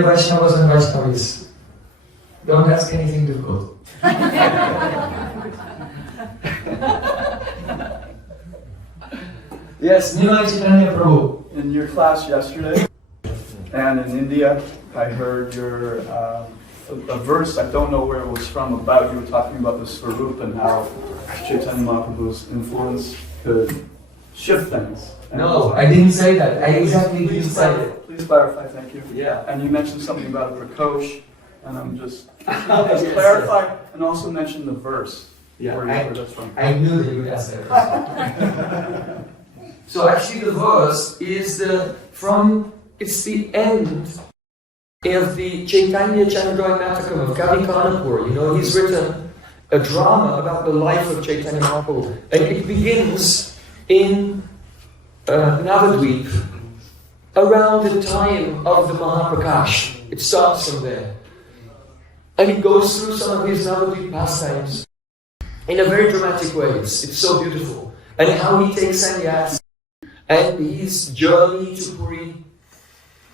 dear Vaishnavas and Vaishnavis, don't ask anything difficult. Yes, Sri Chaitanya Mahaprabhu. In your class yesterday, and in India, I heard your a verse, I don't know where it was from, about you were talking about the svarupa and how Chaitanya Mahaprabhu's influence could shift things. No, I didn't say that. I exactly didn't say it. Please clarify, thank you. Yeah. And you mentioned something about a prakosh, and I'm just clarify, and also mention the verse. Yeah, where you heard that from. I knew that you would ask that. So actually the verse is it's the end of the Chaitanya Chandroy of Kavi Kanapur. You know, he's written a drama about the life of Chaitanya Mahaprabhu. And it begins in Navadvip around the time of the Mahaprakash. It starts from there. And it goes through some of his Navadvip pastimes in a very dramatic way. It's so beautiful. And how he takes sannyas and his journey to Puri,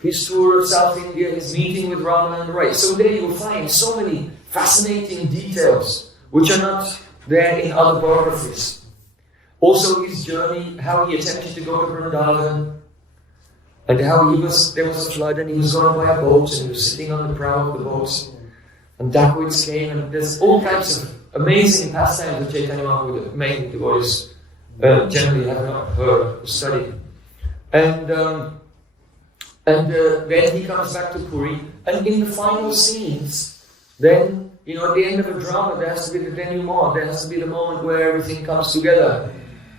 his tour of South India, his meeting with Rama and the right. So there you will find so many fascinating details which are not there in other biographies. Also his journey, how he attempted to go to Vrindavan, and how there was a flood and he was going by a boat and he was sitting on the prow of the boat. And dacoits came, and there's all kinds of amazing pastimes of Chaitanya Mahaprabhu that many devotees generally have not heard or studied. And then he comes back to Puri, and in the final scenes, then, you know, at the end of a drama, there has to be the denouement, there has to be the moment where everything comes together,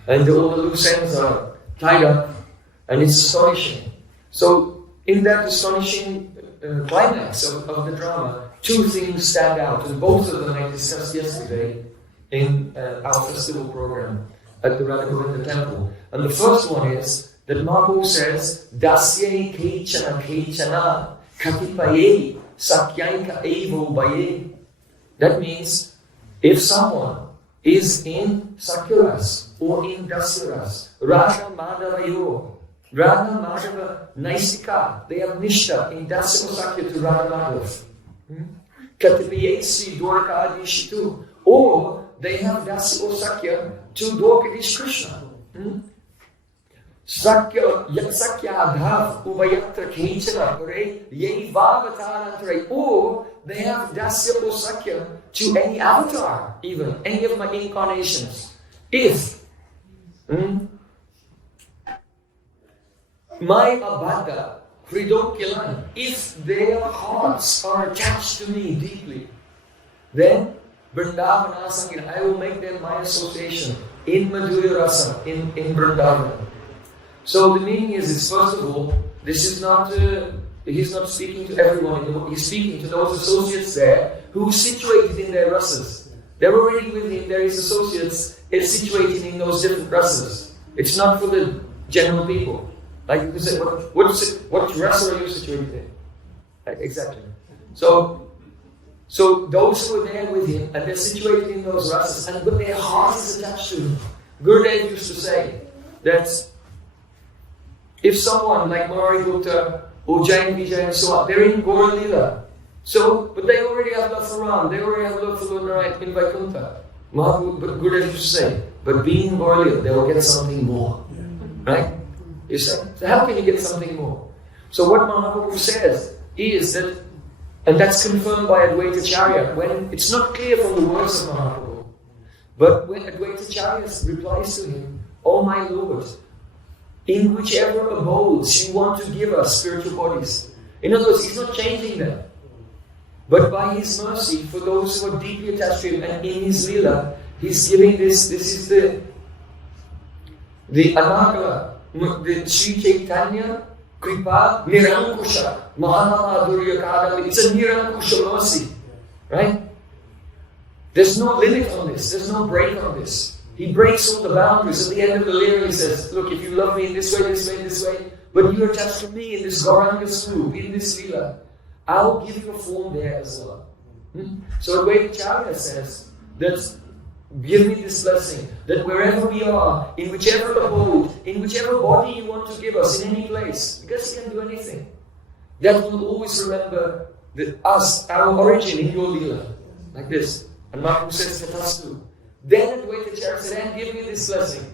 and all the loose ends are tied up, and it's astonishing. So, in that astonishing climax of the drama, two things stand out, and both of them I discussed yesterday in our festival program at the Radha Govinda temple. And the first one is that Mahaprabhu says, Dasye kechana katipaye sakyanka evo baye. That means, if someone is in Sakyaras or in Dasyaras, Radha Madhavayo, Radha Madhava Naisika, they have Nishta in Dasya Sakya to Radha Madhav. Katipaye Sri Dwarka Adishitu, or they have Dasya Sakya to Dwarkadish Krishna. Sakya Adhav Uvayatra Kinchana Hare Ye Vavatarantare, or they have Dasya or Sakya to any avatar, even any of my incarnations. If my Abhada, Hridokilan, if their hearts are attached to me deeply, then Vrindavana Sangina, I will make them my association in Madhurya Rasa, in Vrindavan. So the meaning is, first of all, this is not, he's not speaking to everyone, he's speaking to those associates there who are situated in their rasas. They're already with him, there is associates situated in those different rasas. It's not for the general people. Like you can say, what rasa are you situated in? Like, exactly. So those who are there with him, and they're situated in those rasas, but their heart is attached to him. Gurudev used to say that if someone like Murari Gupta or Jain Vijay and so on, they're in Gaura Lila. So, but they already have love for Ram, they already have love for Lord Narayan in Vaikuntha. But Gurudev used to say, but being in Gaura Lila, they will get something more. Right? You say, so how can you get something more? So what Mahaprabhu says is that, and that's confirmed by Advaita Charya, when it's not clear from the words of Mahaprabhu, but when Advaita Charya replies to him, "Oh my Lord, in whichever abodes you want to give us spiritual bodies." In other words, he's not changing them. But by his mercy, for those who are deeply attached to him, and in his lila, he's giving this is the anagala, the Sri Chaitanya Kripa Nirankusha Mahamadurya Kadam. It's a Nirankusha mercy, right? There's no limit on this, there's no break on this. He breaks all the boundaries. At the end of the lyric he says, look, if you love me in this way, this way, this way, but you're attached to me in this Gauranga Swarup, in this lila, I'll give you a form there as well. So Advaita Charya says that give me this blessing, that wherever we are, in whichever abode, in whichever body you want to give us, in any place, because he can do anything. that will always remember us, our origin in your lila, like this. And Mahaprabhu says, Tatastu. Then Advaita Acharya said, and give me this blessing.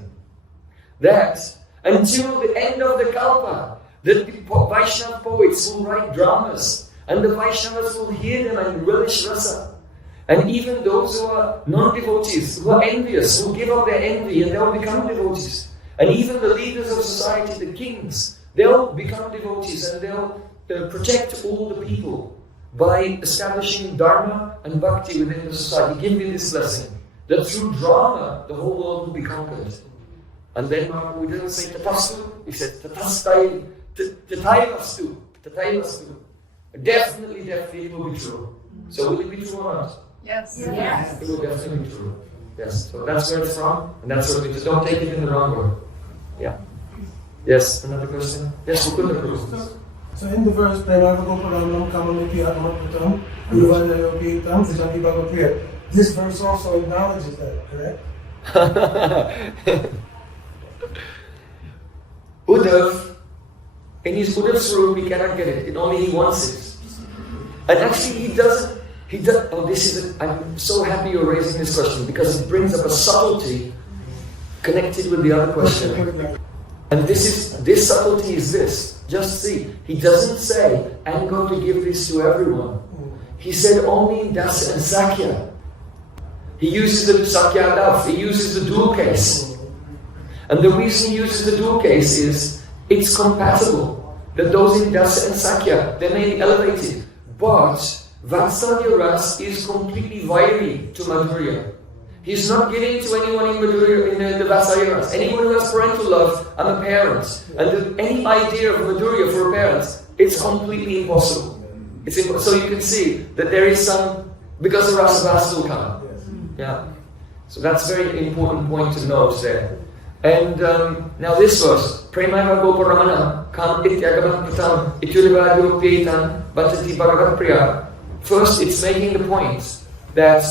That until the end of the Kalpa, the Vaishnava poets will write dramas, and the Vaishnavas will hear them and relish rasa. And even those who are non-devotees, who are envious, will give up their envy and they'll become devotees. And even the leaders of society, the kings, they'll become devotees and they'll protect all the people by establishing dharma and bhakti within the society. Give me this blessing, that through drama the whole world will be conquered. And then Mahaprabhu didn't say tatastu, he said tatastai, tataivastu, tataivastu. Definitely it will be true. So will it be true or not? Yes. Yes. It will definitely be true. Yes. So that's where it's from, and that's where it is. Don't take it in the wrong way. Yeah. Yes. Another question? Yes, we could have. So in the verse, prema goparanam kamamiti atmarama udhava janti bhagavapriya, this verse also acknowledges that, correct? Udhava, in his Udhava svarupa, he cannot get it. Only he wants it. And actually he doesn't. I'm so happy you're raising this question because it brings up a subtlety connected with the other question. And this subtlety is this. Just see, he doesn't say, I'm going to give this to everyone. He said only in Dasa and Sakya. He uses the Sakya enough, he uses the dual case. And the reason he uses the dual case is, it's compatible. That those in Dasa and Sakya, they may be elevated. But Vatsalya Ras is completely vairi to Madhurya. He's not giving to anyone in Madhurya, in the Vatsalya Ras. Anyone who has parental love, I'm a parent. And any idea of Madhurya for a parent, it's completely impossible. So you can see that there is some, because the Rasa Vas will come. Yeah. So that's a very important point to note there. And now this verse, prema goparamana kam ityagavat pratam ityulivadyo pietan bhatati bhagavat priya. First, it's making the point that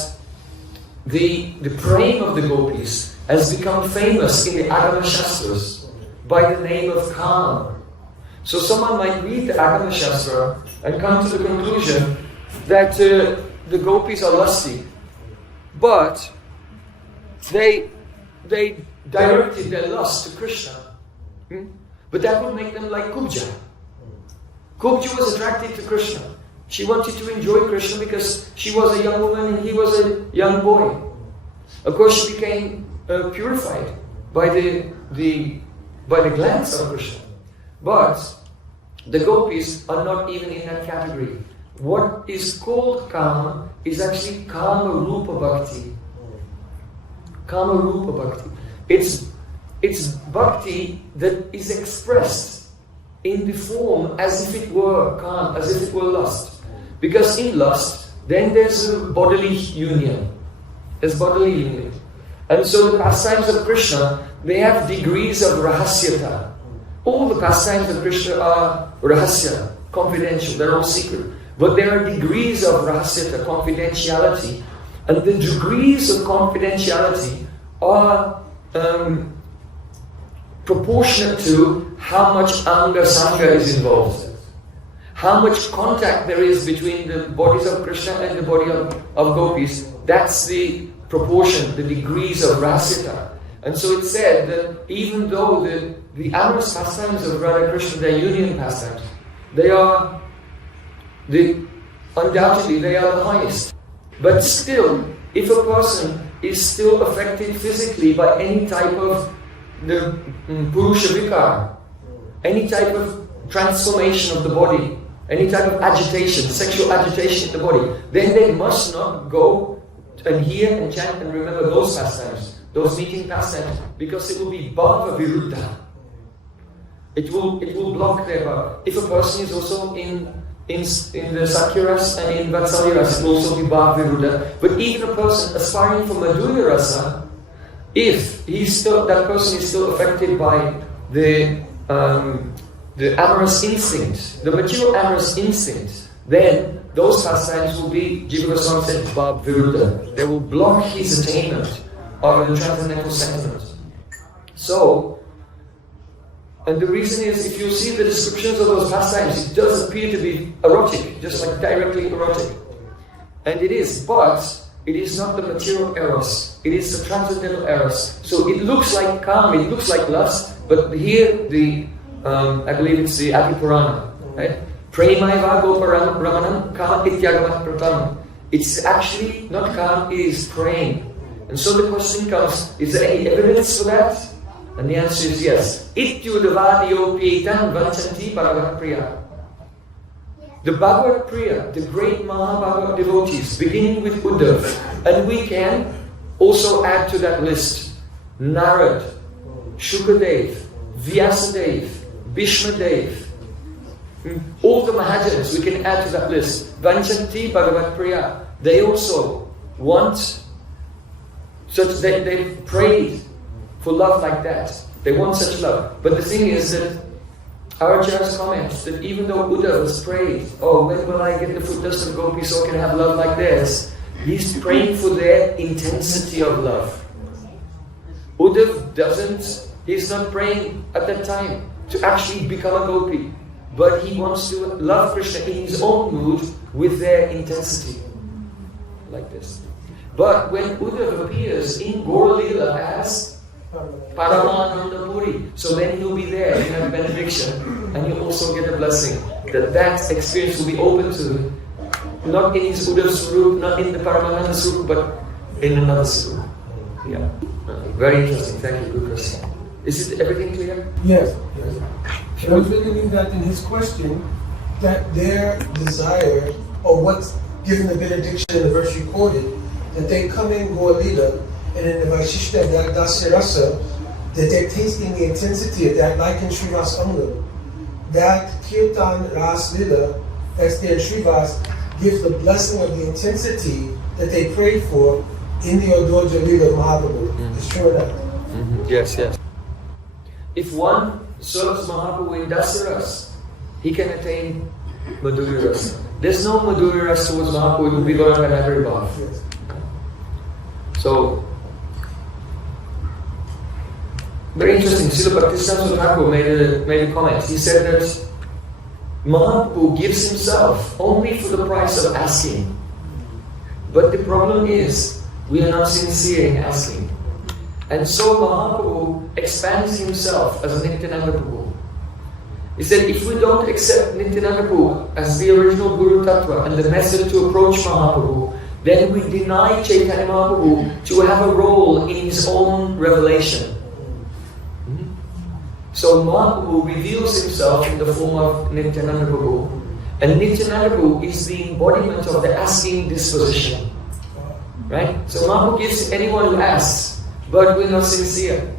the prema of the gopis has become famous in the Agama Shastras by the name of Kama. So someone might read the Agama Shastra and come to the conclusion that the gopis are lusty, but they directed their lust to Krishna. But that would make them like Kubja. Kubja was attracted to Krishna. She wanted to enjoy Krishna because she was a young woman and he was a young boy. Of course, she became purified by the glance of Krishna. But the gopis are not even in that category. What is called Kama is actually Kama Rupa Bhakti. Kama Rupa Bhakti. It's bhakti that is expressed in the form as if it were Kama, as if it were lust. Because in lust, then there's a bodily union. There's bodily union. And so the pastimes of Krishna, they have degrees of rahasyata. All the pastimes of Krishna are rahasya, confidential, they're all secret. But there are degrees of rahasyata, confidentiality. And the degrees of confidentiality are proportionate to how much anga sangha is involved. How much contact there is between the bodies of Krishna and the body of gopis. That's the proportion, the degrees of rasita. And so it's said that even though the amorous pastimes of Radha Krishna, their union pastimes, undoubtedly they are the highest. But still, if a person is still affected physically by any type of the Purusha Vikar, any type of transformation of the body, any type of agitation, sexual agitation in the body, then they must not go and hear and chant and remember those pastimes, those meeting pastimes, because it will be bhava viruddha. It will block their bhava. If a person is also in the Sakyaras and in Vatsalyaras, it will also be bhava viruddha. But even a person aspiring for Madhurya Rasa, if that person is still affected by the amorous instinct, the material amorous instinct, then those pastimes will be, Jiva Goswami said, bhava viruddha. They will block his attainment of the transcendental sentiment. So, And the reason is, if you see the descriptions of those pastimes, it does appear to be erotic, just like directly erotic. And it is, but it is not the material eros, it is the transcendental eros. So it looks like calm, it looks like lust, but here I believe it's the Adi-purana, right? Prema ramanam kama ityagamat pratam. It's actually not calm, it is praying. And so the question comes, is there any evidence for that? And the answer is yes. Udhava vanchanti bhagavat priya. The Bhagavad Priya, the great Mahabhagavad devotees, beginning with Udhava, and we can also add to that list Narad, Shukadev, Vyasadev, Bhishmadev, all the Mahajans, we can add to that list. Vanchanti Bhagavat Priya, they also want, such they prayed for love like that. They want such love. But the thing is that Arjun's comments that even though Uddhava has prayed, oh, when will I get the foot dust of gopi so I can have love like theirs? He's praying for their intensity of love. Uddhava he's not praying at that time to actually become a gopi, but he wants to love Krishna in his own mood with their intensity. Like this. But when Uddhava appears in Gaura Leela as Paramananda Puri, so then he'll be there in a benediction, and he'll also get a blessing. That experience will be open to him, not in his Uddhava Swarup, not in the Paramananda Swarup, but in another Swarup. Yeah. Very interesting. Thank you, good question. Is it everything clear? Yes. I was believing that in his question, that their desire, or what's given the benediction in the verse you quoted, that they come in Gaura Leela, and in the Vaishishta, that rasa, that they're tasting the intensity of that, like in Srivas Amrit. That kirtan ras lila, that's there in Srivas, gives the blessing of the intensity that they prayed for in the Udhava Lila of Mahaprabhu. It's true enough. Yes. If one serves Mahaprabhu in Dasaras, he can attain Madhurya Rasa. There's no Madhurya Rasa towards Mahaprabhu, it will be going on every path. Yes. So, very interesting. Srila Bhaktisiddhanta Thakur made a comment. He said that Mahaprabhu gives himself only for the price of asking. But the problem is, we are not sincere in asking. And so Mahaprabhu expands himself as a Nityananda Prabhu. He said, if we don't accept Nityananda Prabhu as the original Guru Tattva and the method to approach Mahaprabhu, then we deny Chaitanya Mahaprabhu to have a role in his own revelation. So Mahaprabhu reveals himself in the form of Nityananda Prabhu. And Nityananda Prabhu is the embodiment of the asking disposition. Right? So Mahaprabhu gives to anyone who asks, but we're not sincere.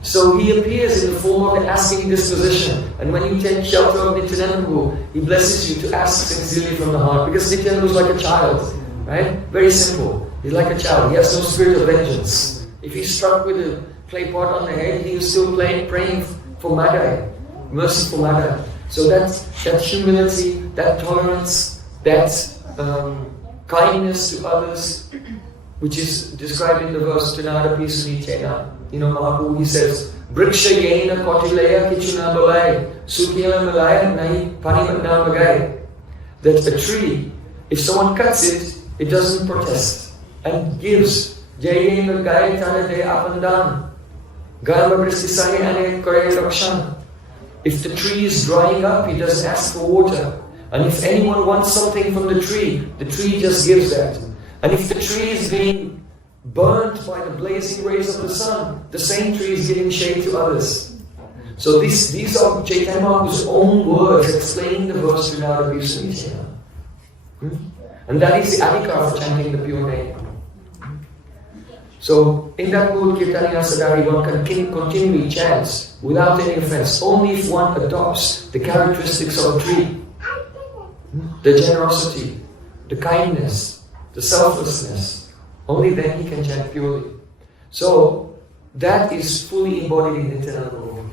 So he appears in the form of the asking disposition. And when you take shelter of Nityananda Prabhu, he blesses you to ask sincerely from the heart. Because Nityananda is like a child. Right? Very simple. He's like a child. He has no spirit of vengeance. If he's struck with a clay pot on the head, he is still praying for Madai, mercy for Madai. So that humility, that tolerance, that kindness to others, which is described in the verse Tanada Pisunitena. You know, Mahaprabhu, he says, Briksha yena kotileya kichuna balai, sukyala malaya nahi panimatna magai. That a tree, if someone cuts it, it doesn't protest and gives. Jayena gai tanade apandan. If the tree is drying up, he doesn't ask for water. And if anyone wants something from the tree just gives that. And if the tree is being burnt by the blazing rays of the sun, the same tree is giving shade to others. So these are Chaitanya Mahaprabhu's own words explaining the verse Vinada Bhishma. And that is the adhikar for chanting the pure name. So, in that mood, Kirtaniya Sadari, one can continually chant without any offense, only if one adopts the characteristics of a tree. The generosity, the kindness, the selflessness. Only then he can chant purely. So, that is fully embodied in Nityananda Prabhu.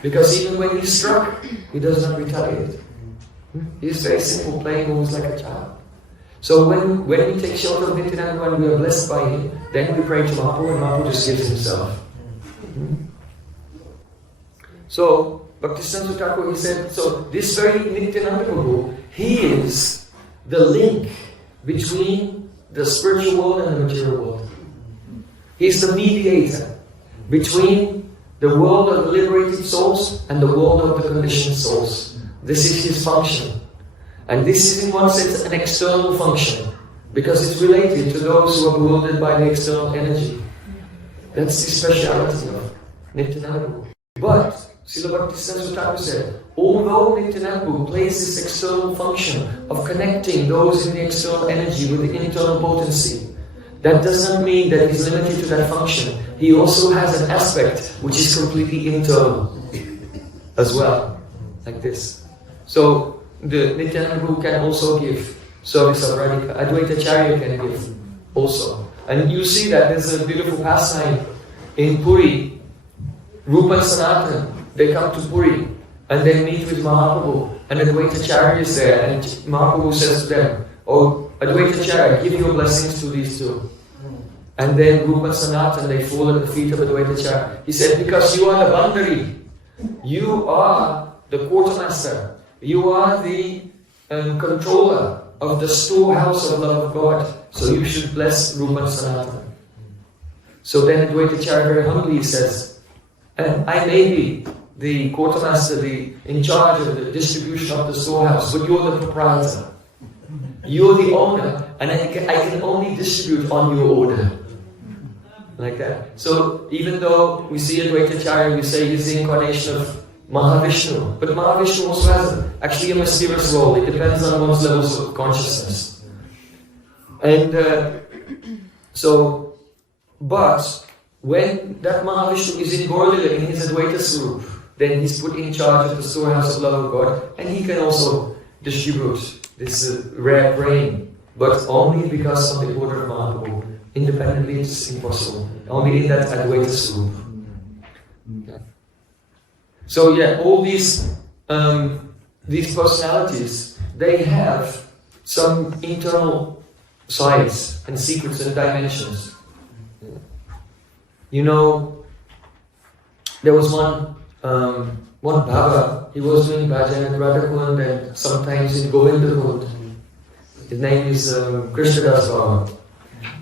Because even when he's struck, he does not retaliate. He is very simple, playing almost like a child. So when we take shelter of Nityananda and we are blessed by him, then we pray to Mahaprabhu and Mahaprabhu just gives himself. So Bhaktisiddhanta Thakur, he said, so this very Nityananda Prabhu, he is the link between the spiritual world and the material world. He's the mediator between the world of the liberated souls and the world of the conditioned souls. This is his function. And this is in one sense an external function, because it's related to those who are bewildered by the external energy. That's the speciality of Nityananda Prabhu. But Srila Bhaktisiddhanta Thakur said, although Nityananda Prabhu plays this external function of connecting those in the external energy with the internal potency, that doesn't mean that he's limited to that function. He also has an aspect which is completely internal as well, like this. So the Nityananda Prabhu can also give service of Radhika. Advaita Acharya can give also. And you see that there's a beautiful pastime in Puri. Rupa and Sanatan, they come to Puri and they meet with Mahaprabhu, and Advaita Acharya is there, and Mahaprabhu says to them, oh, Advaita Acharya, give your blessings to these two. And then Rupa and Sanatan, they fall at the feet of Advaita Acharya. He said, because you are the Bandari, you are the quartermaster, you are the controller of the storehouse of love of God, so you should bless Rupa and Sanatan. So then Advaita Acharya very humbly says, I may be the quartermaster, in charge of the distribution of the storehouse, but you're the proprietor. You're the owner, and I can only distribute on your order. Like that. So even though we see Advaita Acharya, we say he's the incarnation of Mahavishnu, but Mahavishnu also has actually a mysterious role. It depends on one's levels of consciousness. And but when that Mahavishnu is in Gaur-lila, in his Advaita Swarup, then he's put in charge of the storehouse of love of God, and he can also distribute this rare grain, but only because of the order of Mahaprabhu. Independently, it's impossible. Only in that Advaita Swarup. Okay. So yeah, all these personalities, they have some internal sides and secrets and dimensions. You know, there was one Baba, he was doing bhajan at Radhakund and sometimes in Govindakund. His name is Krishnadas Baba.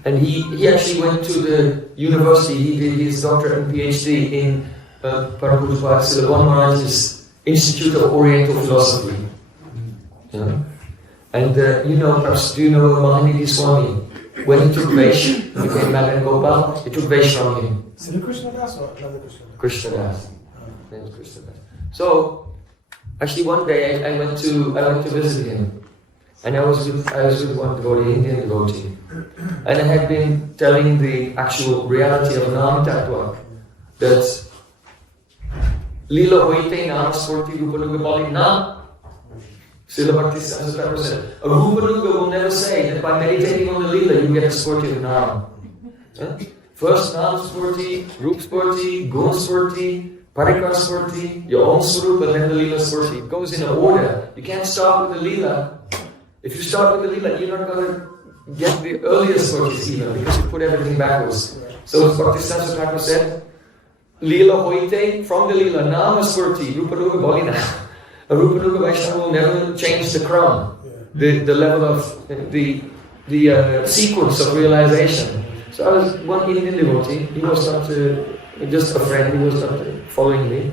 And he actually went to the university, he did his doctorate and PhD in Parapujapad Srila Maharaj's Institute of Oriental Philosophy. Yeah. And perhaps do you know Mahanidhi Swami? When he took Vesh, he became Madan Gopal, he took Vesh from him. Is it Krishnadas or another Krishnadas? Krishnadas. So, actually one day I went to visit him, and I was with one devotee, Indian devotee, and I had been telling the actual reality of Nam Tattva, that Lila Hoite Nam Sporti Rupanuga Bali Nam. Srila Bhaktisiddhanta Thakur said, a Rupanuga will never say that by meditating on the Lila you get a sporti of Nam. First Nam Sporti, Rup Sporti, Gun Sporti, Parikar Sporti, your own Swarup, and then the Lila Sporti. It goes in order. You can't start with the Lila. If you start with the Lila, you're not going to get the earliest Sportis even, because you put everything backwards. So Bhaktisiddhanta Thakur said, Lila Hoite, from the Lila, Nama Sporti, Rupanuga Bolina. A Rupanuga Vaishnava will never change the crown, the level of the sequence of realization. So I was one Indian devotee, he was not just a friend, he was not following me.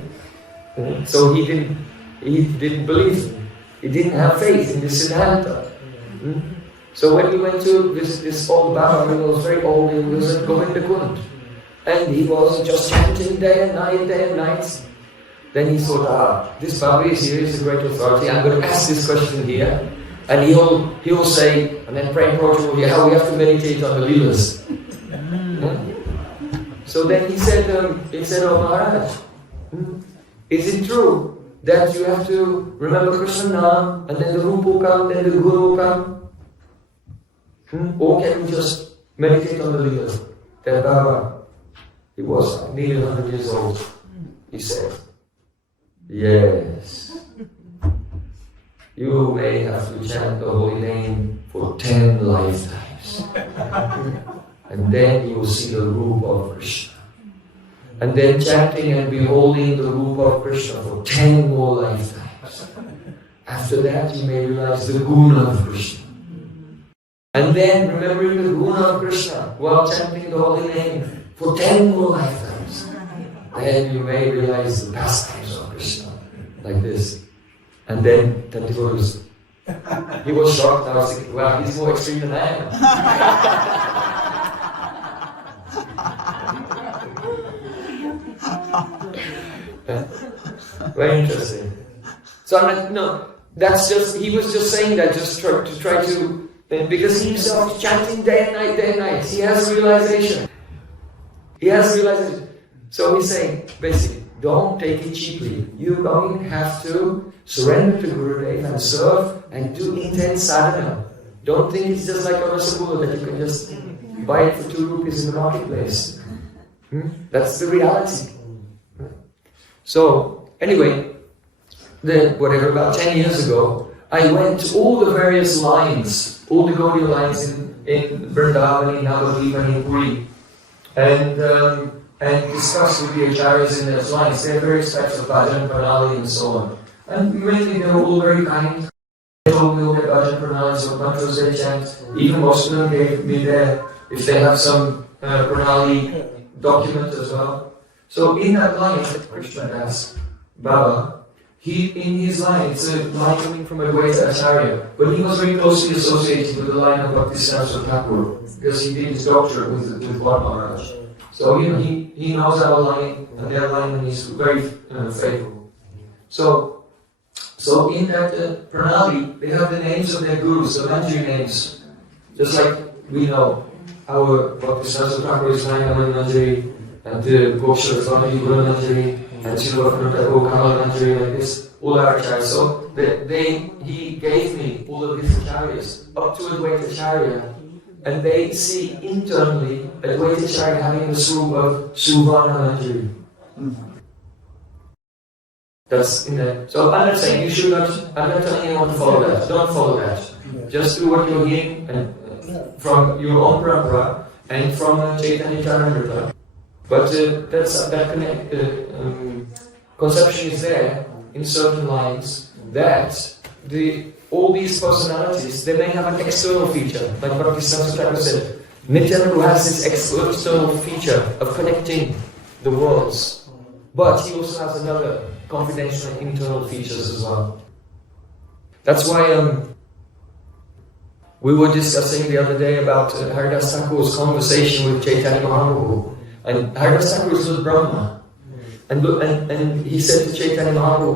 So he didn't believe, he didn't have faith in this Siddhanta. So when we went to visit this old Baba, he was very old, he was at Govindakund. And he was just chanting day and night. Then he thought, this Baba is here, he's a great authority, I'm going to ask this question here. And he'll say, and then Prem will hear how we have to meditate on the Leelas. So then he said, oh Maharaj, is it true that you have to remember Krishna Nam, and then the Rupa will come, then the Guru will come? Or can we just meditate on the Leelas? Then Baba, he was nearly 100 years old, he said, yes, you may have to chant the holy name for 10 lifetimes. And then you will see the Rupa of Krishna. and then chanting and beholding the rupa of Krishna for 10 more lifetimes. After that, you may realize the guna of Krishna. And then remembering the guna of Krishna while chanting the holy name for 10 more lifetimes. Then you may realize the pastimes of Krishna, like this. And then 34 years. He was shocked. I was thinking, wow, he's more extreme than I am. Very interesting. So I'm like, no, that's just, he was just saying that just to try to, because he himself is chanting day and night. He has realization. So he's saying, basically, don't take it cheaply. You're going to have to surrender to Gurudev and serve and do intense sadhana. Don't think it's just like a rasagula that you can just buy it for 2 rupees in the marketplace. That's the reality. So, anyway, about 10 years ago, I went to all the various lines, all the Gaudiya lines in Vrindavan, in Navadvip, and in Puri, and discussed with the acharyas in those lines. There are various types of bhajan, pranali, and so on. And mainly they were all very kind. They told me all their bhajan, pranalis, what mantras they chant. Even most of them gave me if they have some pranali document as well. So in that line, Krishna Das Baba, in his line, it's a line coming from Advaita Acharya, but he was very closely associated with the line of Bhaktisiddhanta Thakur, because he did his doctorate with Vard Maharaj. So he knows our line and their line, and he's very faithful. So in that pranali, they have the names of their gurus, the Manjari names, just like we know our Bhaktisiddhanta Thakur is Nayaman Manjari, and the Gokshara Swami Guru Manjari, and Chilavakanta Kamal Manjari, like this, all our acharyas. So he gave me all of his acharyas up to Advaita Acharya, and they see internally Advaita Acharya having the svarupa of Suvarna Manjari. That's in there. So I'm not saying you should not, I'm not telling anyone to follow that. Don't follow that. Just do what you're hearing from your own parampara and from Chaitanya Charanamrita. But that conception is there in certain lines that all these personalities, they may have an external feature, like Bhaktisiddhanta Thakur said. Nityananda has this external feature of connecting the worlds, but he also has another confidential and internal features as well. That's why we were discussing the other day about Haridas Thakur's conversation with Chaitanya Mahaprabhu. And Haridas Thakur is Lord Brahma. And he said to Chaitanya Mahaprabhu,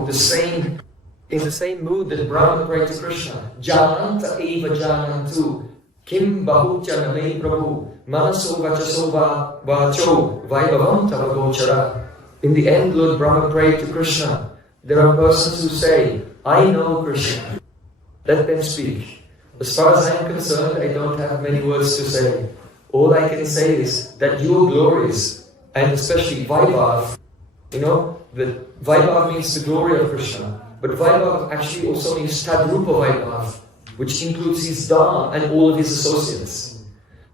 in the same mood that Brahma prayed to Krishna, Jananta eva janantu, kim bahucha name prabhu, manaso vachaso vacho, vaibhavam tava gochara. In the end, Lord Brahma prayed to Krishna. There are persons who say, I know Krishna. Let them speak. As far as I am concerned, I don't have many words to say. All I can say is that your glories, and especially Vaibhav, the Vaibhav means the glory of Krishna, but Vaibhav actually also means Tadrupa Vaibhav, which includes his Dham and all of his associates.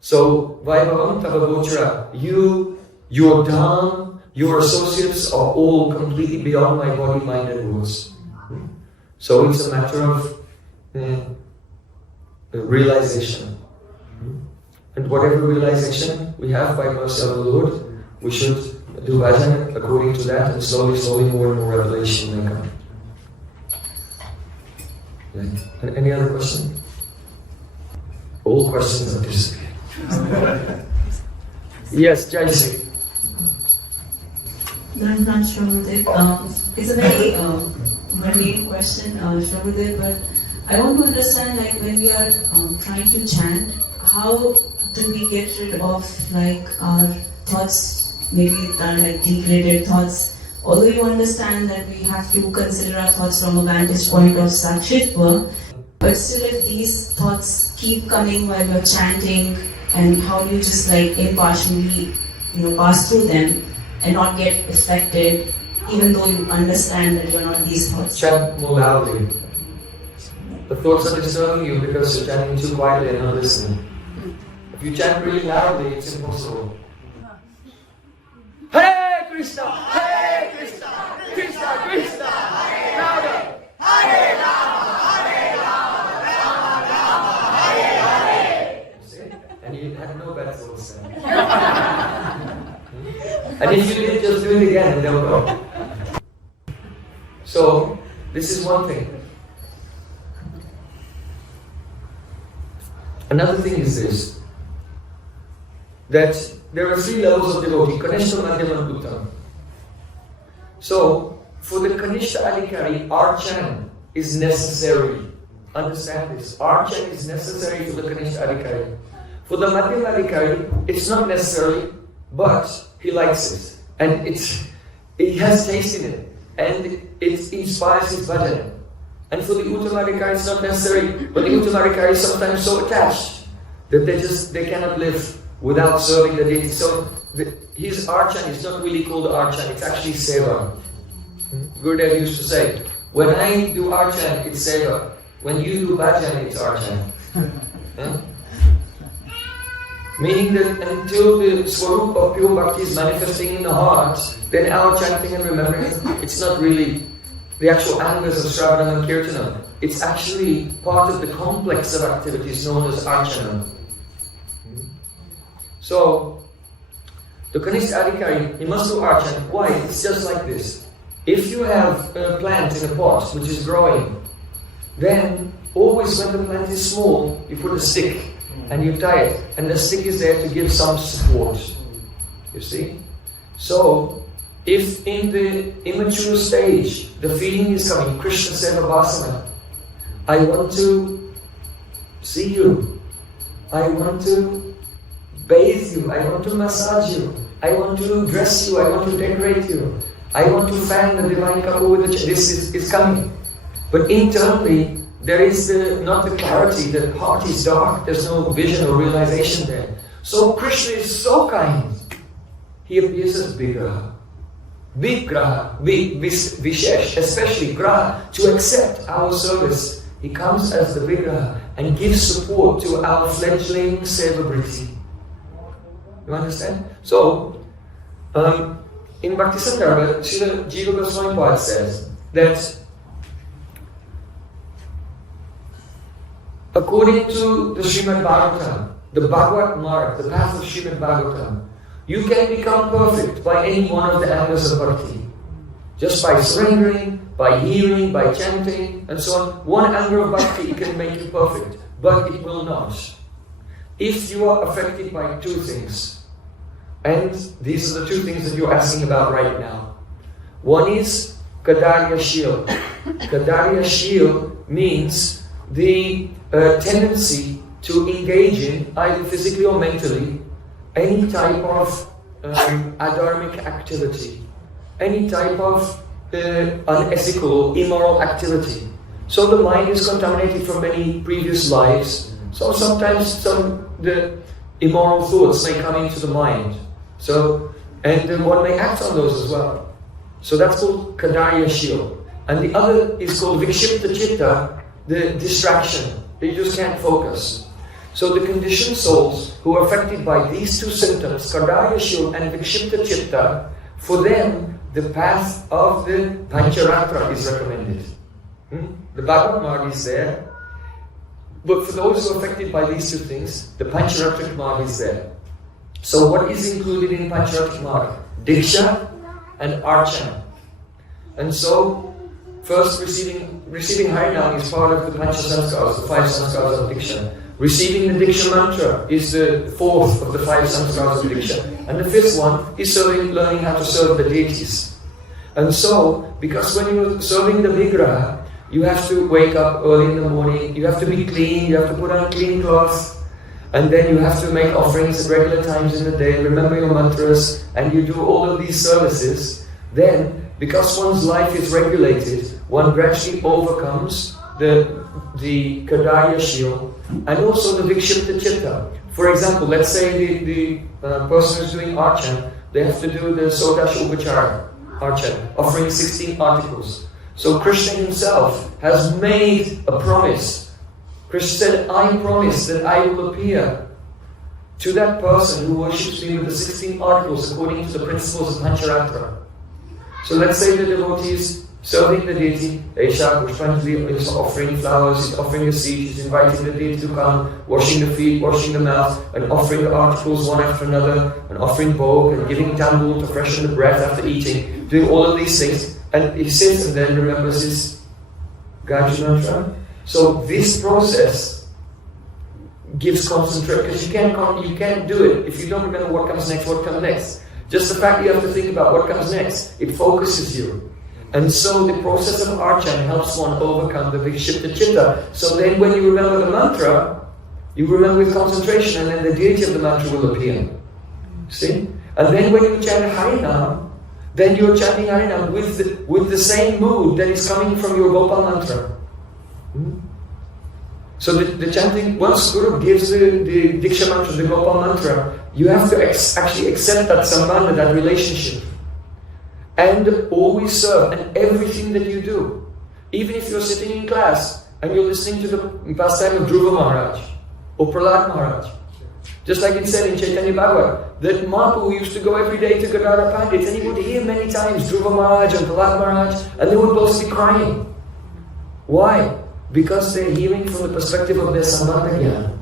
So, Vaibhavam Tavagochara, your Dham, your associates are all completely beyond my body, mind and words. So it's a matter of realization. And whatever realization we have by mercy of the Lord, we should do bhajan according to that, and slowly more and more revelation may come. Yeah. Any other question? All questions are disappeared. Yes, Jaisi. It's a very mundane question, Shravudev, but I want to understand, like, when we are trying to chant, how do we get rid of our thoughts, maybe like degraded thoughts? Although you understand that we have to consider our thoughts from a vantage point of sakshitva, but still if these thoughts keep coming while you're chanting, and how do you just impartially pass through them and not get affected, even though you understand that you're not these thoughts? Chant more loudly. The thoughts are disturbing you because you're chanting too quietly and not listening. If you chant really loudly, it's impossible. Hare Krishna, Hare Krishna, Krishna Krishna, louder. Hare Rama, Rama Rama, Hare Hare. See? And you had no bad thoughts then. And if you did, just do it again and they'll go. So, this is one thing. Another thing is this, that there are 3 levels of devotee, Kanishta, Madhyama, and Uttam. So, for the Kanishta Adhikari, Archan is necessary. Understand this. Archan is necessary for the Kanishta Adhikari. For the Madhyama Adhikari, it's not necessary, but he likes it. And it has taste in it. And it inspires his bhajan. And for the Uttamadhikari, it's not necessary, but the Uttamadhikari is sometimes so attached that they cannot live without serving the deity. So his archan is not really called archan, it's actually seva. Gurudev used to say, when I do archan, it's seva. When you do bhajan, it's archan. Meaning that until the svarupa of pure bhakti is manifesting in the heart, then our chanting and remembering, it's not really the actual angles of Shravanam and Kirtanam. It's actually part of the complex of activities known as archana. So, the Kanishta Adhikari, he must do archana. Why? It's just like this. If you have a plant in a pot which is growing, then always when the plant is small, you put a stick and you tie it, and the stick is there to give some support. You see? So, if in the immature stage, the feeling is coming, Krishna Seva Vasana, I want to see you, I want to bathe you, I want to massage you, I want to dress you, I want to decorate you, I want to fan the divine couple with the this is coming. But internally, there is not the clarity, the heart is dark, there's no vision or realization there. So Krishna is so kind, he appears as Vigraha. Vigraha, Vishesh, especially Graha, to accept our service. He comes as the Vigraha and gives support to our fledgling Seva-Vritti. You understand? So, in Bhakti Sandarbha, Srila Jiva Goswami Pad says that according to the Srimad Bhagavatam, the Bhagavad Marg, the path of Srimad Bhagavatam, you can become perfect by any one of the angles of bhakti. Just by surrendering, by hearing, by chanting, and so on. One angle of bhakti can make you perfect, but it will not. If you are affected by 2 things, and these are the 2 things that you're asking about right now. One is Kadarya Shil. Kadarya Shil means the tendency to engage in, either physically or mentally, any type of adharmic activity, any type of unethical or immoral activity. So the mind is contaminated from many previous lives, so sometimes the immoral thoughts may come into the mind. So, and one may act on those as well. So that's called Kadarya Shil. And the other is called Vikshipta Chitta, the distraction. You just can't focus. So the conditioned souls who are affected by these 2 symptoms, Kadarya Shil and Vikshipta Chitta, for them the path of the Pancharatra is recommended. The Bhagavad Marg is there, but for those who are affected by these 2 things, the Pancharatric Marg is there. So what is included in Pancharatric Marg? Diksha and Archana. And so, first receiving Harinam is part of the Pancha Sanskaras, the 5 Sanskaras of Diksha. Receiving the Diksha mantra is the 4th of the 5 Sanskaras of Diksha. And the 5th one is learning how to serve the deities. And so, because when you're serving the Vigraha, you have to wake up early in the morning, you have to be clean, you have to put on clean clothes, and then you have to make offerings at regular times in the day, remember your mantras, and you do all of these services. Then, because one's life is regulated, one gradually overcomes the Kadarya Shil and also the Vikshipta Chitta. For example, let's say the person who's doing Archan, they have to do the Sodash Upachara Archan, offering 16 articles. So Krishna himself has made a promise. Krishna said, I promise that I will appear to that person who worships me with the 16 articles according to the principles of Pancharatra. So let's say the devotee is serving the deity, Aisha Pushpanjali is offering flowers, he's offering a seed, he's inviting the deity to come, washing the feet, washing the mouth, and offering the articles one after another, and offering bhog, and giving tambul to freshen the breath after eating, doing all of these things. And he sits and then remembers his Gayatri Mantra. So this process gives concentration, because you can't do it if you don't remember what comes next. Just the fact you have to think about what comes next, it focuses you. And so the process of archan helps one overcome the vikshipta chitta. So then when you remember the mantra, you remember with concentration, and then the deity of the mantra will appear. See? And then when you chant Harinam, then you're chanting Harinam with the same mood that is coming from your Gopal mantra. So the chanting, once Guru gives the Diksha mantra, the Gopal mantra, you have to actually accept that sambandha, that relationship. And always serve, and everything that you do. Even if you're sitting in class and you're listening to the pastime of Dhruva Maharaj or Prahlad Maharaj. Just like it said in Chaitanya Bhagavad, that Mahaprabhu used to go every day to Gadadhar Pandit, and he would hear many times Dhruva Maharaj and Prahlad Maharaj, and they would both be crying. Why? Because they're hearing from the perspective of their sambandha jnana.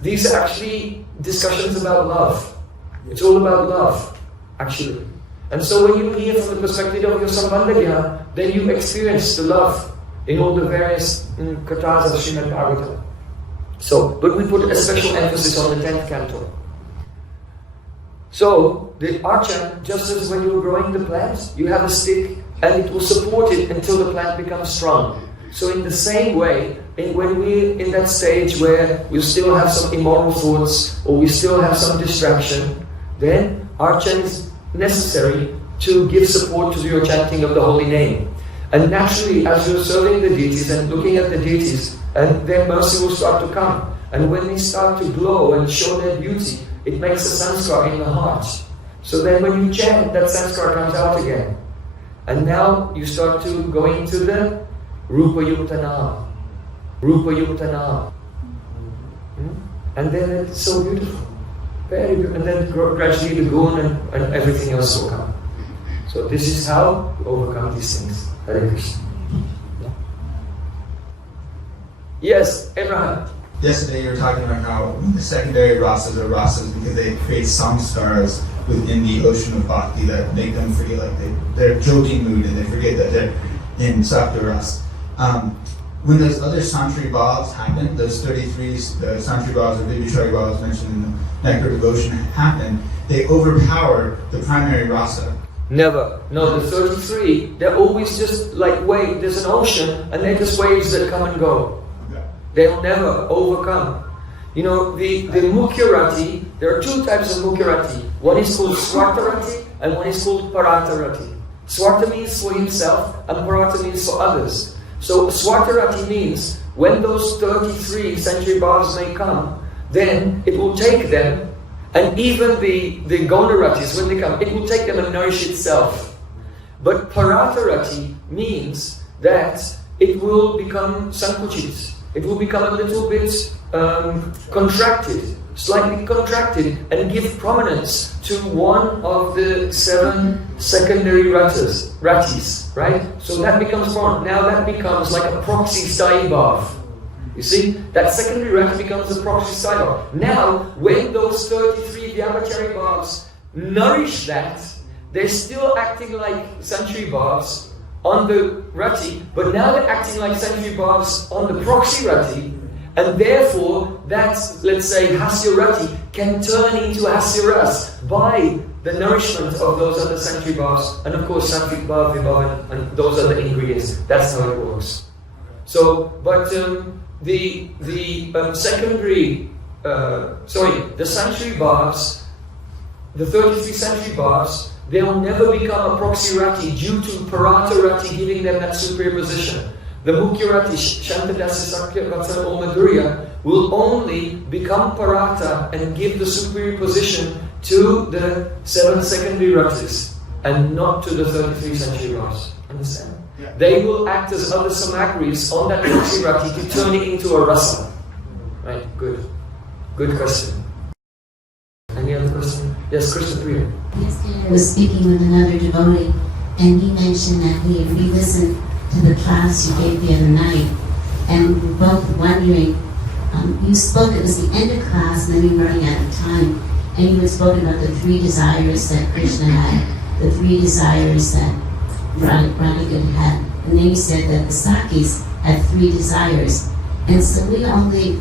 These are actually discussions about love. It's all about love, actually. And so when you hear from the perspective of your sambandha jnana, then you experience the love in all the various kathas of Srimad Bhagavatam. So, but we put a special emphasis on the 10th canto. So, the archan, just as when you're growing the plant, you have a stick and it will support it until the plant becomes strong. So in the same way, when we're in that stage where we still have some immoral thoughts or we still have some distraction, then archan is necessary to give support to your chanting of the holy name. And naturally, as you're serving the deities and looking at the deities, and their mercy will start to come. And when they start to glow and show their beauty, it makes a sanskar in the heart. So then when you chant, that sanskar comes out again. And now you start to go into the Rupa Yukta Nama. Rupa Yukta Nama. And then it's so beautiful. Very beautiful. And then gradually the gun and everything else will come. So this is how to overcome these things. Hare Krishna. Yes, Abraham. Yesterday you were talking about how the secondary rasas are rasas because they create samskaras within the ocean of bhakti that make them forget, like they're joking mood and they forget that they're in sakta ras. When those other santri bhavs happen, those 33 santri bhavs or vibhishari bhavs mentioned in the Nectar Devotion happen, they overpower the primary rasa. Never. No, the 33, they're always just like waves. There's an ocean and they're just waves that come and go. They'll never overcome. You know, the Mukhya Rati, there are two types of Mukhya Rati. One is called Swarta Rati and one is called Parata Rati. Swarta means for himself and Parata means for others. So Swarta Rati means when those 33 century bhavs may come, then it will take them, and even the Gona Ratis, when they come, it will take them and nourish itself. But Parata Rati means that it will become sankuchit. It will become a little bit contracted, slightly contracted, and give prominence to one of the 7 secondary ratis, right? So that becomes prominent. Now that becomes like a proxy stai bhav. You see? That secondary rati becomes a proxy stai bhav. Now, when those 33 vyabhachari bhavs nourish that, they're still acting like century bhavs on the rati, but now they're acting like century bhavs on the proxy rati, and therefore that, let's say, hasya rati can turn into hasya ras by the nourishment of those other century bhavs, and of course sattvic bhav, vibhav, and those other ingredients. That's how it works. So, but the century bhavs, the 33 century bhavs, they'll never become a proxy rati due to parata rati giving them that superior position. The mukhya rati, Shantadasi, Sakya, Vatsa, or Madhurya, will only become parata and give the superior position to the 7 secondary ratis and not to the 33 century bhavs. Understand? Yeah. They will act as other samagris on that proxy rati to turn it into a rasa. Right, good. Good question. Yes, Krishna Priya. Yesterday I was speaking with another devotee, and he mentioned that he had re-listened to the class you gave the other night, and we were both wondering, you spoke, it was the end of class, and then we were running out of time, and you had spoken about the 3 desires that Krishna had, the 3 desires that Radhika had, and then you said that the sakhis had 3 desires, and so we only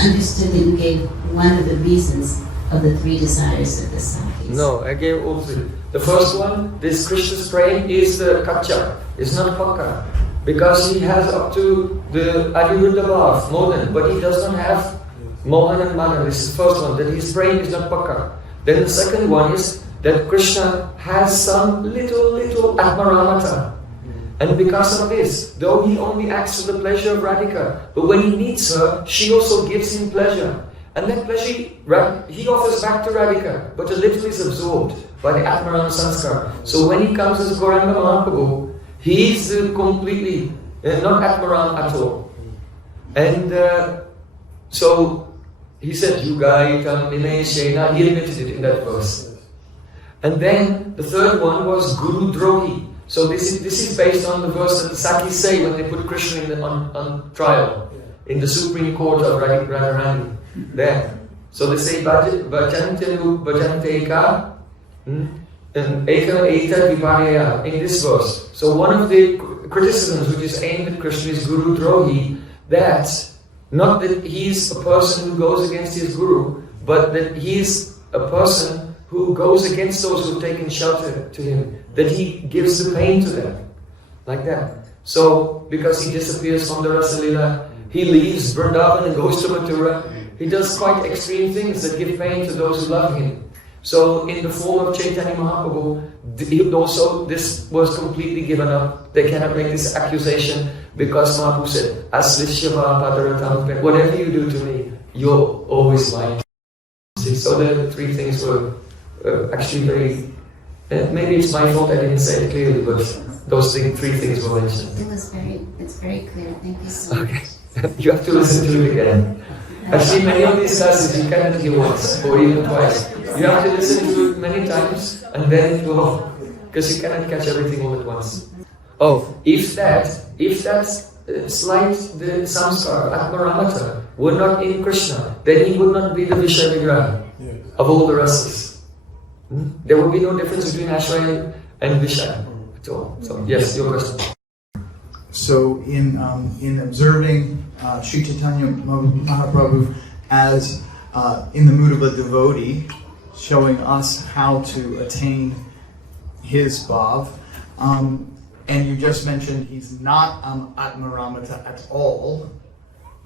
understood that you gave one of the reasons of the 3 desires of the sakhis. No, I gave all 3. The first one, this Krishna's praying, is the kacha, it's not pakka. Because he has up to the Adhiruddha Mohan, but he does not have Mohan and Madan. This is the first one, that his praying is not pakka. Then the second one is that Krishna has some little atmarama. And because of this, though he only acts for the pleasure of Radhika, but when he meets her, she also gives him pleasure. And that pleasure he offers back to Radhika, but a little is absorbed by the atmarama sanskar. So when he comes as Gauranga Mahaprabhu, he is completely not atmaram at all. And so he said, Yugaitam Nimeshena, he admitted it in that verse. And then the third one was Guru Drohi. So this is based on the verse that the sakhis say when they put Krishna on trial in the Supreme Court of Radharani. There. So they say Bhajantenu Bhajanteka and Eka Eta Viparya in this verse. So one of the criticisms which is aimed at Krishna is Guru Drohi, that not that he is a person who goes against his guru, but that he is a person who goes against those who have taken shelter to him, that he gives the pain to them, like that. So, because he disappears from the Rasa Lila, he leaves Vrindavan and goes to Mathura, he does quite extreme things that give pain to those who love him. So, in the form of Chaitanya Mahaprabhu, also this was completely given up. They cannot make this accusation because Mahaprabhu said, Aslishyava padaratam, whatever you do to me, you're always mine. So the 3 things were actually very, maybe it's my fault I didn't say it clearly, but those 3 things were mentioned. It's very clear. Thank you so much. Okay, you have to listen to it again. Actually, many of these classes you cannot hear once or even twice. You have to listen to it many times and then it will, because you cannot catch everything all at once. Oh, if that slight the samskar, atmaramata, were not in Krishna, then he would not be the Vishaya Vigraha of all the rasas. There would be no difference between Ashraya and Vishaya at all. So, yes, your question. So, in observing Sri Chaitanya Mahaprabhu as in the mood of a devotee, showing us how to attain his bhav, and you just mentioned he's not atmaramata at all.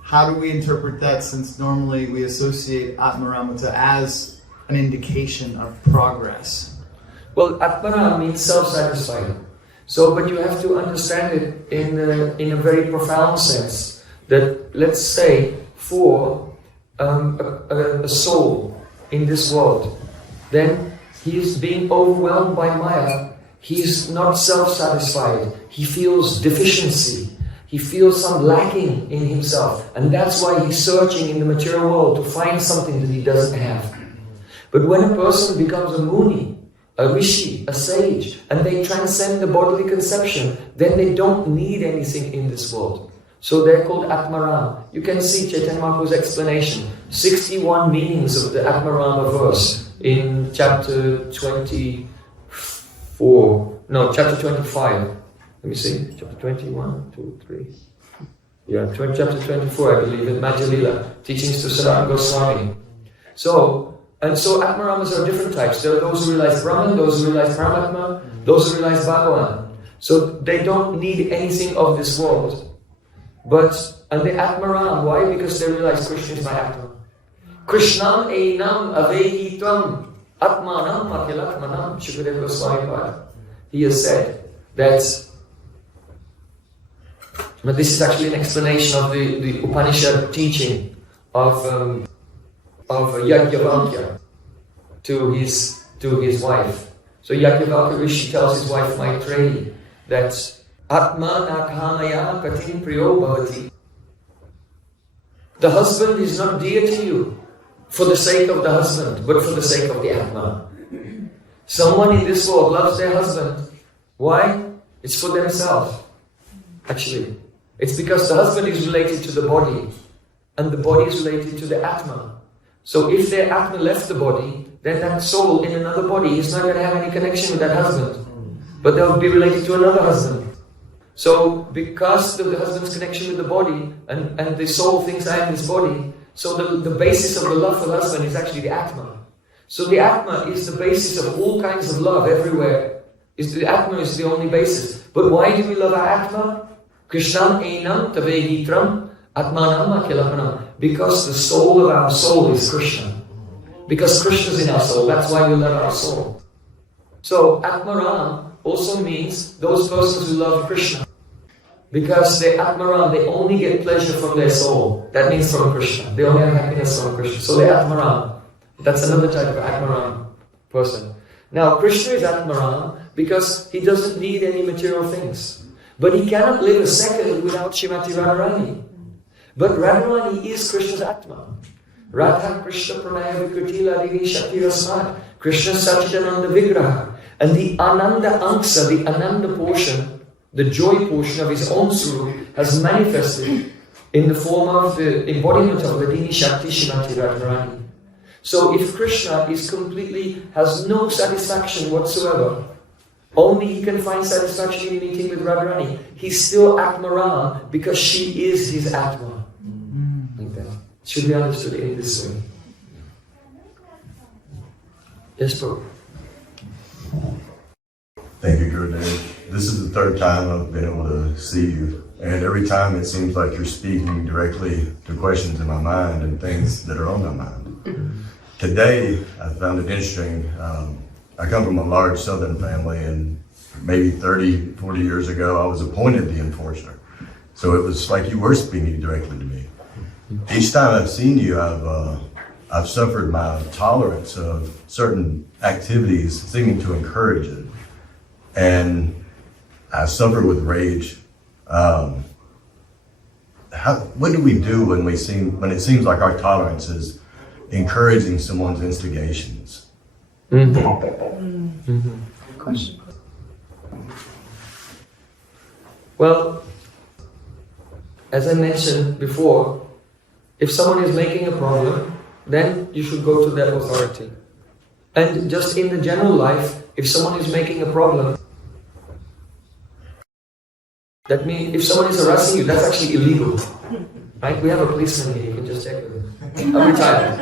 How do we interpret that, since normally we associate atmaramata as an indication of progress? Well, atmara means self-satisfied. So, but you have to understand it in a very profound sense. That, let's say, for a soul in this world, then he is being overwhelmed by Maya. He is not self-satisfied. He feels deficiency. He feels some lacking in himself. And that's why he's searching in the material world to find something that he doesn't have. But when a person becomes a muni, a rishi, a sage, and they transcend the bodily conception, then they don't need anything in this world. So they're called atmarama. You can see Chaitanya Mahaprabhu's explanation. 61 meanings of the atmarama verse in chapter 25. Let me see, chapter 21, 2, 3. Yeah, chapter 24, I believe, in Madhya-lila, teachings to Sanatana Goswami. So atmaramas are different types. There are those who realize Brahman, those who realize Paramatma, those who realize Bhagavan. So they don't need anything of this world. And the atmaram, why? Because they realize Krishna is my Atma. Krishnam einam avehitam atmanam akhilatmanam. Shukadeva Goswami Pad. He has said that, but this is actually an explanation of the Upanishad teaching of Yajnavalkya to his wife. So Yajnavalkya Rishi tells his wife Maitreyi that Atma nakhamaya katim priyo bhavati. The husband is not dear to you for the sake of the husband, but for the sake of the Atma. Someone in this world loves their husband. Why? It's for themselves, actually. It's because the husband is related to the body, and the body is related to the Atma. So if their Atma left the body, then that soul in another body is not going to have any connection with that husband, but they'll be related to another husband. So because of the husband's connection with the body, and the soul thinks I am this body, so the basis of the love for the husband is actually the Atma. So the Atma is the basis of all kinds of love everywhere. The Atma is the only basis. But why do we love our Atma? Krishnam enam tavehitram atmanam akilapanam. Because the soul of our soul is Krishna. Because Krishna is in our soul, that's why we love our soul. So atmaram also means those persons who love Krishna. Because they atmaram, they only get pleasure from their soul. That means from Krishna. They only have happiness from Krishna. So they atmaram. That's another type of atmaram person. Now Krishna is atmaram because he doesn't need any material things. But he cannot live a second without Srimati Radharani. But Radharani is Krishna's Atma. Radha Krishna Pranaya Vikrtila Divi Shakti Rasmat. Krishna Sachidananda Vigraha. And the Ananda Angsa, the Ananda portion, the joy portion of his own Swarup has manifested in the form of the embodiment of Ladini Shakti Srimati Radharani. So if Krishna is completely, has no satisfaction whatsoever, only he can find satisfaction in meeting with Radharani, he's still Atmaram because she is his Atma. Like that. Should be understood in this way. Yes, Prabhu. Thank you, Gurudev. This is the third time I've been able to see you, and every time it seems like you're speaking directly to questions in my mind and things that are on my mind. Today, I found it interesting. I come from a large southern family, and maybe 30, 40 years ago, I was appointed the enforcer. So it was like you were speaking directly to me. Each time I've seen you, I've suffered my tolerance of certain activities, seeming to encourage it. And I suffer with rage. What do we do when it seems like our tolerance is encouraging someone's instigations? Question. Well, as I mentioned before, if someone is making a problem, then you should go to that authority. And just in the general life, if someone is making a problem, that means if someone is harassing you, that's actually illegal. Right? We have a policeman here, you can just check with him. I'm retired.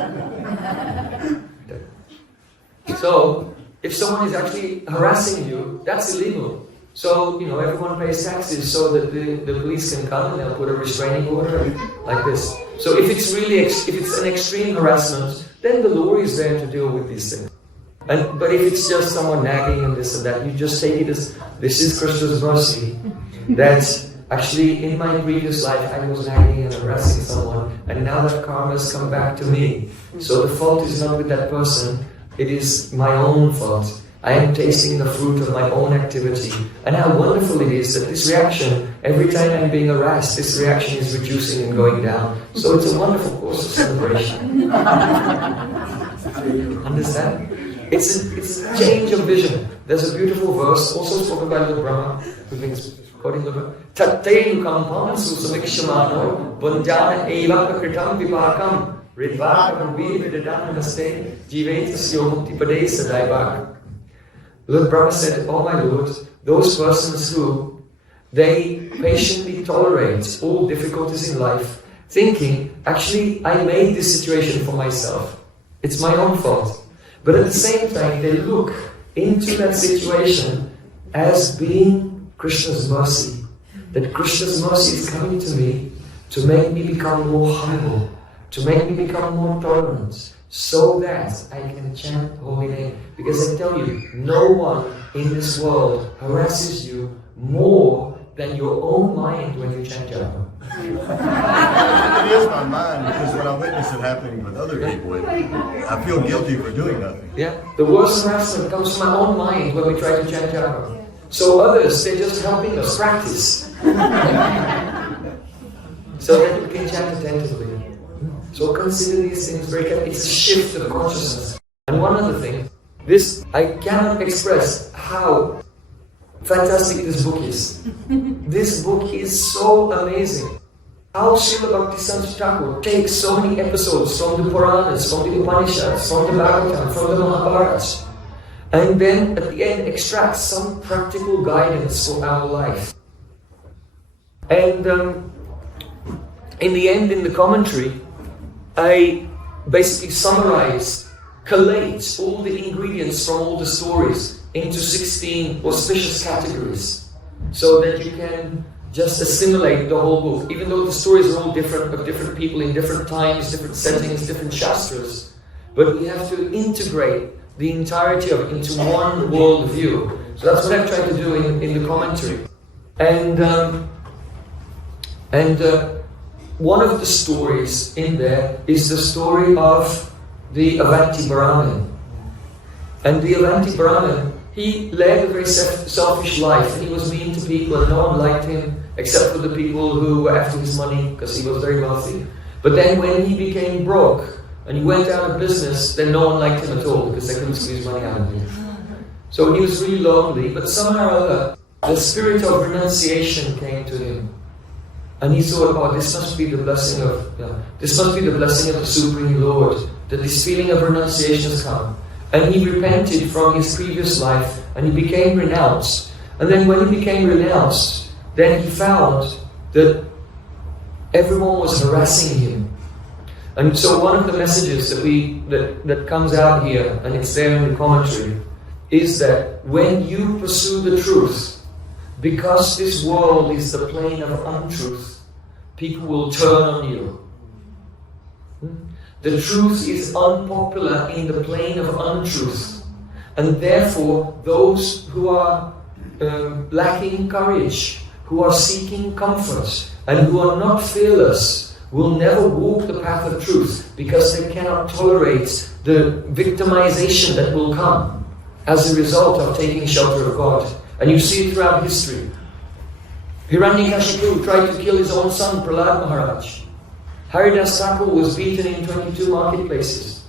So, if someone is actually harassing you, that's illegal. So, everyone pays taxes so that the police can come and they'll put a restraining order like this. So if it's an extreme harassment, then the law is there to deal with these things. But if it's just someone nagging and this and that, you just take it as, this is Krishna's mercy. That actually in my previous life I was nagging and harassing someone, and now that karma has come back to me. So the fault is not with that person, it is my own fault. I am tasting the fruit of my own activity. And how wonderful it is that this reaction, every time I'm being harassed, this reaction is reducing and going down. So it's a wonderful course of celebration. Understand? It's a change of vision. There's a beautiful verse, also spoken by Lord Brahma, who's been quoting Lord Brahma. Tattenu kampam susamikshamato bunjana eva kritam vipakam ridvaka bhubi vidadan namaste jivetasyo muktipade sadaivak. Lord Brahma said, oh my Lord, those persons who, they patiently tolerate all difficulties in life, thinking, actually, I made this situation for myself. It's my own fault. But at the same time, they look into that situation as being Krishna's mercy. That Krishna's mercy is coming to me to make me become more humble, to make me become more tolerant, so that I can chant holy name. Because I tell you, no one in this world harasses you more than your own mind when you chant japa. It is my mind, because when I witness it happening with other people, I feel guilty for doing nothing. Yeah, the worst harassment comes from my own mind when we try to chant japa. So others, they're just helping us practice. So that we can chant attentively. So consider these things very carefully. It's a shift of consciousness. And one other thing, this, I cannot express how fantastic this book is. This book is so amazing. How Srila Bhaktisiddhanta Thakur takes so many episodes from the Puranas, from the Upanishads, from the Bhagavatam, from the Mahabharata, and then at the end extracts some practical guidance for our life. And in the end, in the commentary, I basically summarize, collate all the ingredients from all the stories into 16 auspicious categories, so that you can just assimilate the whole book. Even though the stories are all different, of different people in different times, different settings, different shastras, but we have to integrate the entirety of it into one world view. So that's what I've tried to do in the commentary. And one of the stories in there is the story of the Avanti Brahmin. And the Avanti Brahmin, he led a very selfish life, and he was mean to people, and no one liked him except for the people who were after his money because he was very wealthy. But then when he became broke and he went out of business, then no one liked him at all because they couldn't squeeze money out of him. So he was really lonely, but somehow or other, the spirit of renunciation came to him. And he thought, oh, this must be the blessing of the Supreme Lord, that this feeling of renunciation has come. And he repented from his previous life, and he became renounced. And then when he became renounced, then he found that everyone was harassing him. And so one of the messages that comes out here, and it's there in the commentary, is that when you pursue the truth, because this world is the plane of untruth, people will turn on you. The truth is unpopular in the plane of untruth, and therefore those who are lacking courage, who are seeking comfort, and who are not fearless will never walk the path of truth, because they cannot tolerate the victimization that will come as a result of taking shelter of God. And you see it throughout history. Hiranyakashipu tried to kill his own son, Prahlad Maharaj. Haridas Thakur was beaten in 22 marketplaces.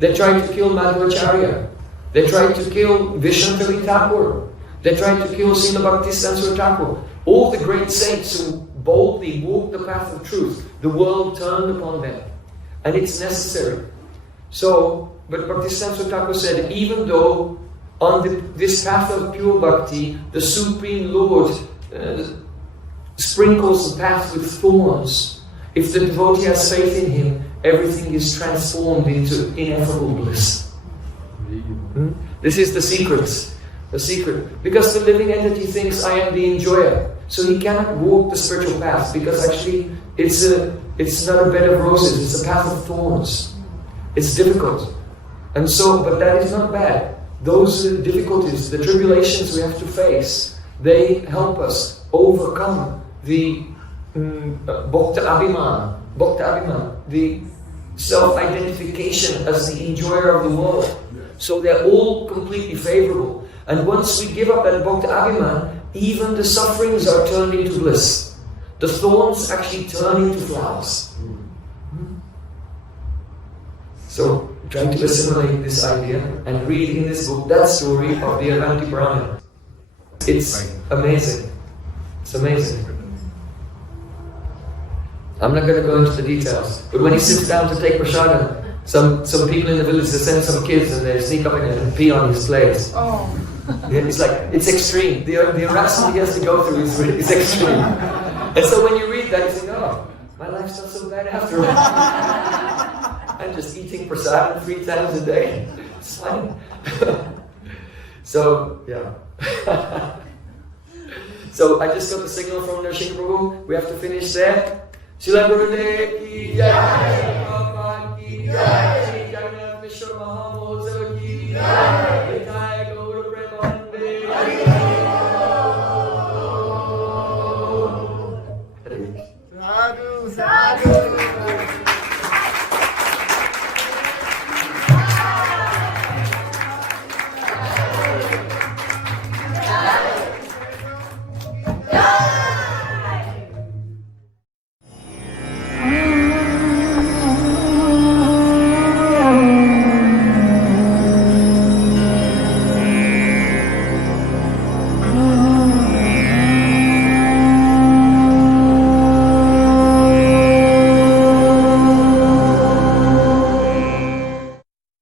They tried to kill Madhvacharya. They tried to kill Vishnupali Thakur. They tried to kill Srila Bhaktisiddhanta Thakur. All the great saints who boldly walked the path of truth, the world turned upon them. And it's necessary. So, but Bhaktisiddhanta Thakur said, even though on this path of pure bhakti, the Supreme Lord sprinkles the path with thorns, if the devotee has faith in him, everything is transformed into ineffable bliss. This is the secret. The secret. Because the living entity thinks I am the enjoyer. So he cannot walk the spiritual path, because actually it's not a bed of roses, it's a path of thorns. It's difficult. And so, but that is not bad. Those difficulties, the tribulations we have to face, they help us overcome the bheda-abheda-tattva, the self-identification as the enjoyer of the world. So they're all completely favorable. And once we give up that bheda-abheda-tattva, even the sufferings are turned into bliss. The thorns actually turn into flowers. So, trying to assimilate this idea and read in this book that story of the Avanti Brahmin. It's amazing. It's amazing. I'm not going to go into the details, but when he sits down to take prasadam, some people in the village, they send some kids and they sneak up in and pee on his place. Oh. It's like, it's extreme. The harassment he has to go through is extreme. And so when you read that, you think, oh, my life's not so bad after all. I'm just eating prasadam 3 times a day. It's fine. So, yeah. So I just got the signal from Narsingh Prabhu. We have to finish there. Srila Gurudev ki jai.